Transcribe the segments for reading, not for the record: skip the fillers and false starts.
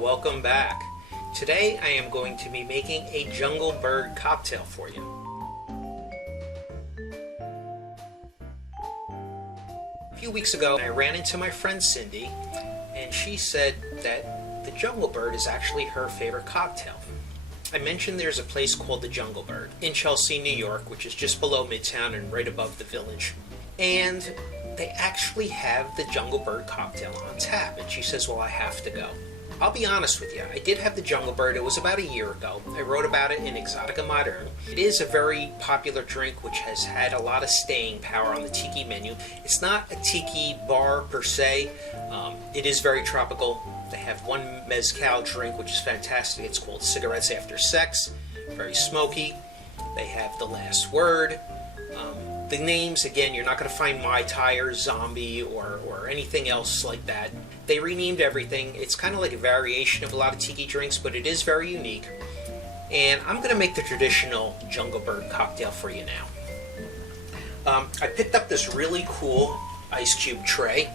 Welcome back. Today I am going to be making a jungle bird cocktail for you. A few weeks ago I ran into my friend Cindy and she said that the jungle bird is actually her favorite cocktail. I mentioned there's a place called the Jungle Bird in Chelsea, New York, which is just below Midtown and right above the Village. And they actually have the Jungle Bird cocktail on tap, and she says, well, I have to go. I'll be honest with you, I did have the Jungle Bird. It was about a year ago. I wrote about it in Exotica Modern. It is a very popular drink which has had a lot of staying power on the tiki menu. It's not a tiki bar per se. It is very tropical. They have one mezcal drink which is fantastic. It's called Cigarettes After Sex. Very smoky. They have The Last Word. The names, again, you're not going to find Mai Tai or Zombie or anything else like that. They renamed everything. It's kind of like a variation of a lot of tiki drinks, but it is very unique. And I'm going to make the traditional Jungle Bird cocktail for you now. I picked up this really cool ice cube tray,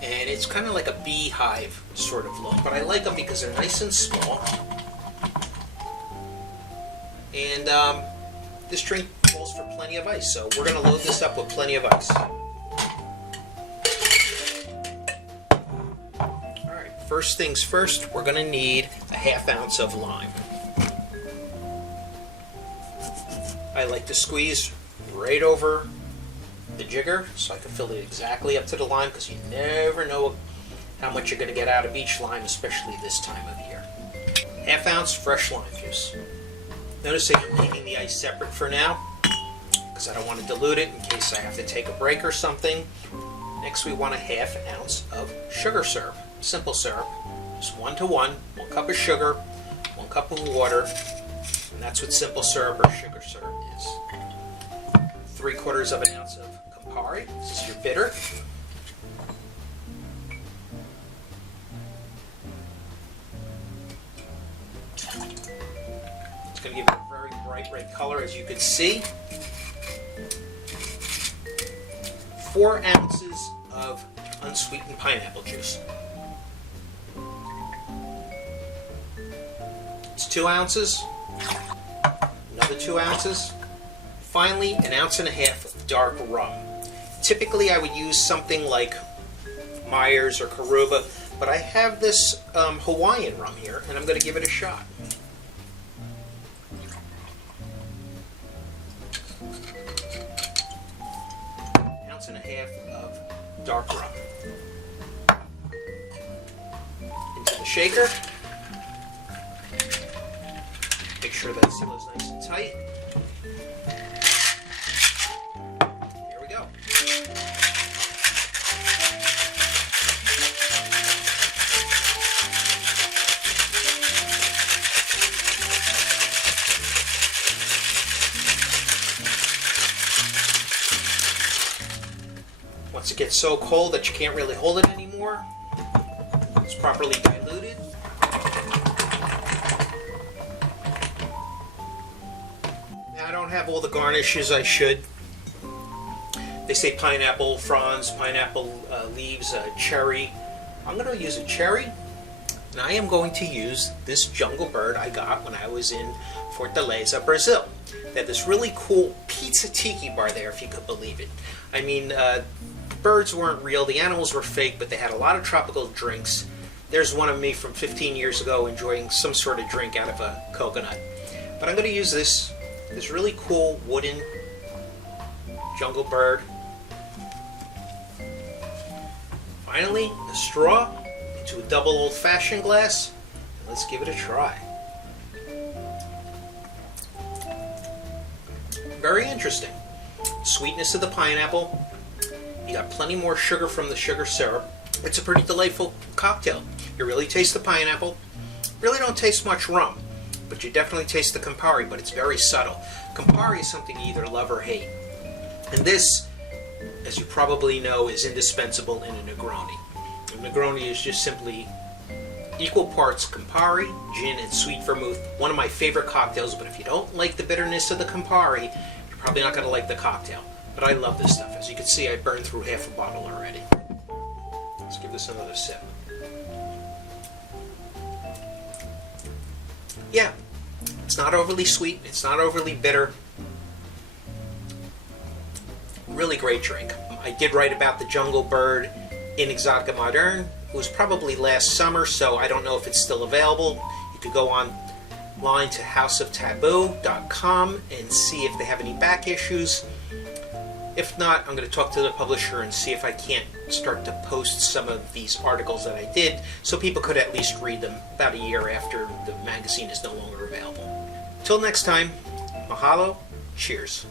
and it's kind of like a beehive sort of look, but I like them because they're nice and small. And this drink calls for plenty of ice, so we're going to load this up with plenty of ice. Alright, first things first, we're going to need a ½ ounce of lime. I like to squeeze right over the jigger so I can fill it exactly up to the lime, because you never know how much you're going to get out of each lime, especially this time of year. ½ ounce fresh lime juice. Notice that I'm keeping the ice separate for now, because I don't want to dilute it in case I have to take a break or something. Next we want a ½ ounce of sugar syrup, simple syrup, just 1 to 1, 1 cup of sugar, 1 cup of water, and that's what simple syrup or sugar syrup is. 3/4 of an ounce of Campari, this is your bitter. It's going to give it a very bright red color, as you can see. 4 ounces of unsweetened pineapple juice. It's 2 ounces. Another 2 ounces. Finally, 1.5 ounces of dark rum. Typically, I would use something like Myers or Karuba, but I have this Hawaiian rum here, and I'm going to give it a shot. 1.5 ounces of dark rum. Into the shaker. Make sure that seal is nice and tight. Here we go. Once it gets so cold that you can't really hold it anymore, it's properly diluted. Now I don't have all the garnishes I should. They say pineapple fronds, pineapple leaves, cherry. I'm going to use a cherry, and I am going to use this Jungle Bird I got when I was in Fortaleza, Brazil. They had this really cool pizza tiki bar there, if you could believe it. I mean, birds weren't real, the animals were fake, but they had a lot of tropical drinks. There's one of me from 15 years ago enjoying some sort of drink out of a coconut. But I'm going to use this really cool wooden Jungle Bird. Finally, a straw into a double old-fashioned glass. Let's give it a try. Very interesting. Sweetness of the pineapple. You got plenty more sugar from the sugar syrup. It's a pretty delightful cocktail. You really taste the pineapple. Really don't taste much rum. but you definitely taste the Campari, but it's very subtle. Campari is something you either love or hate. And this, as you probably know, is indispensable in a Negroni. A Negroni is just simply equal parts Campari, gin, and sweet vermouth. One of my favorite cocktails, but if you don't like the bitterness of the Campari, you're probably not going to like the cocktail. But I love this stuff. As you can see, I burned through half a bottle already. Let's give this another sip. Yeah, it's not overly sweet, it's not overly bitter. Really great drink. I did write about the Jungle Bird in Exotica Moderne. It was probably last summer, so I don't know if it's still available. You could go online to houseoftaboo.com and see if they have any back issues. If not, I'm going to talk to the publisher and see if I can't start to post some of these articles that I did so people could at least read them about a year after the magazine is no longer available. Till next time, mahalo, cheers.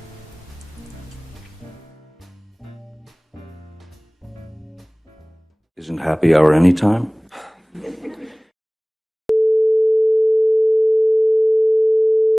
Isn't happy hour anytime?